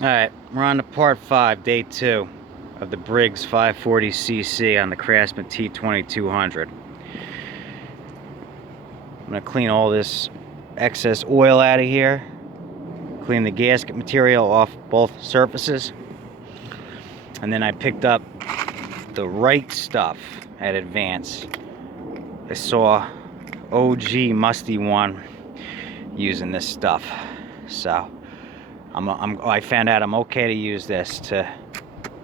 Alright, we're on to part 5, day 2 of the Briggs 540cc on the Craftsman T2200. I'm going to clean all this excess oil out of here, clean the gasket material off both surfaces, and then I picked up the right stuff at Advance. I saw OG Musty One using this stuff, so I found out I'm okay to use this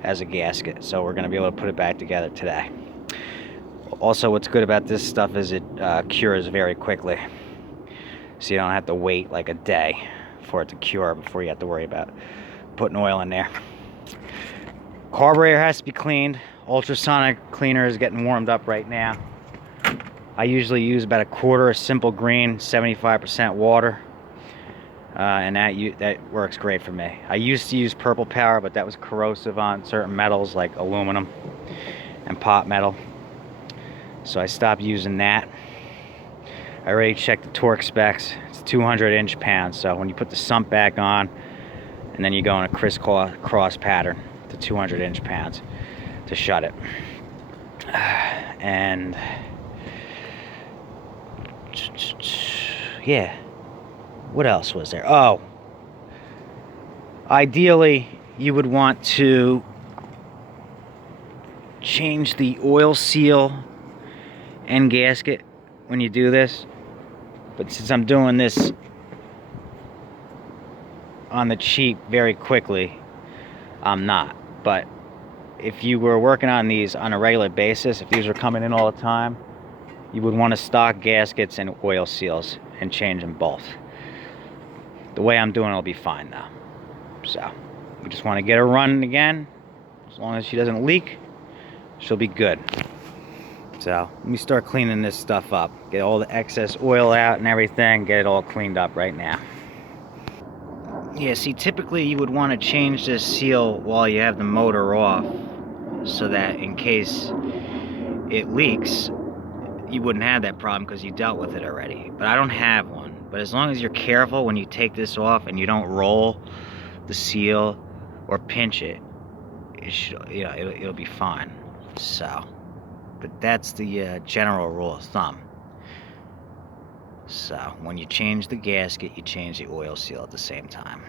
as a gasket, so we're going to be able to put it back together today. Also, what's good about this stuff is it cures very quickly, so you don't have to wait like a day for it to cure before you have to worry about putting oil in there. Carburetor has to be cleaned. Ultrasonic cleaner is getting warmed up right now. I usually use about a quarter of simple green, 75% water, and that works great for me. I used to use purple power, but that was corrosive on certain metals like aluminum and pot metal, so I stopped using that. I already checked the torque specs. It's 200 inch-pounds, so when you put the sump back on and then you go in a crisscross pattern to 200 inch-pounds to shut it. And yeah, what else was there? Oh, ideally you would want to change the oil seal and gasket when you do this, but since I'm doing this on the cheap very quickly, I'm not. But if you were working on these on a regular basis, if these were coming in all the time, you would want to stock gaskets and oil seals and change them both. The way I'm doing it will be fine now. So we just want to get her running again. As long as she doesn't leak, she'll be good. So let me start cleaning this stuff up. Get all the excess oil out and everything. Get it all cleaned up right now. Yeah, see, typically you would want to change this seal while you have the motor off, so that in case it leaks, you wouldn't have that problem because you dealt with it already. But I don't have one. But as long as you're careful when you take this off and you don't roll the seal or pinch it, it'll be fine. So, but that's the general rule of thumb. So when you change the gasket, you change the oil seal at the same time.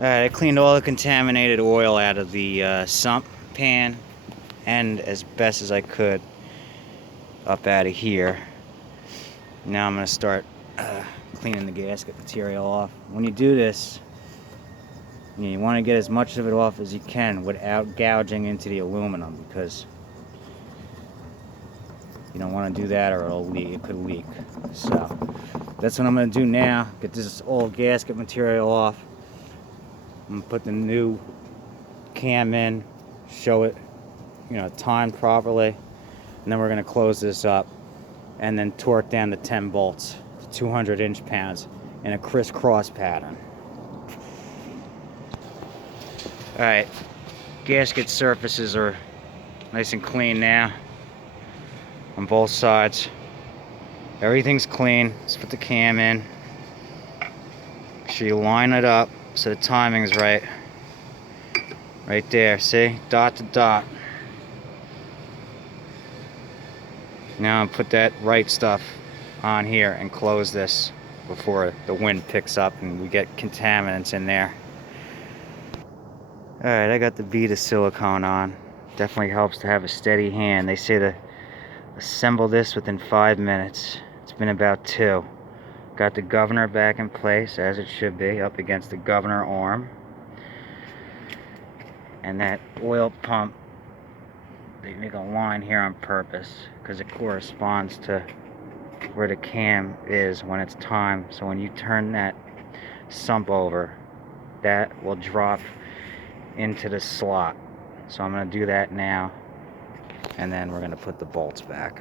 Alright, I cleaned all the contaminated oil out of the sump pan and as best as I could up out of here. Now I'm going to start cleaning the gasket material off. When you do this, you want to get as much of it off as you can without gouging into the aluminum, because you don't want to do that or it'll leak. It could leak. So that's what I'm going to do now. Get this old gasket material off. I'm going to put the new cam in, show it, timed properly, and then we're going to close this up and then torque down the 10 bolts to 200 inch-pounds in a crisscross pattern. Alright, gasket surfaces are nice and clean now on both sides. Everything's clean. Let's put the cam in. Make sure you line it up so the timing's right. Right there, see? Dot to dot. Now I'll put that right stuff on here and close this before the wind picks up and we get contaminants in there. Alright, I got the bead of silicone on. Definitely helps to have a steady hand. They say to assemble this within 5 minutes. It's been about 2. Got the governor back in place as it should be, up against the governor arm. And that oil pump, they make a line here on purpose because it corresponds to where the cam is when it's timed. So when you turn that sump over, that will drop into the slot. So I'm going to do that now, and then we're going to put the bolts back.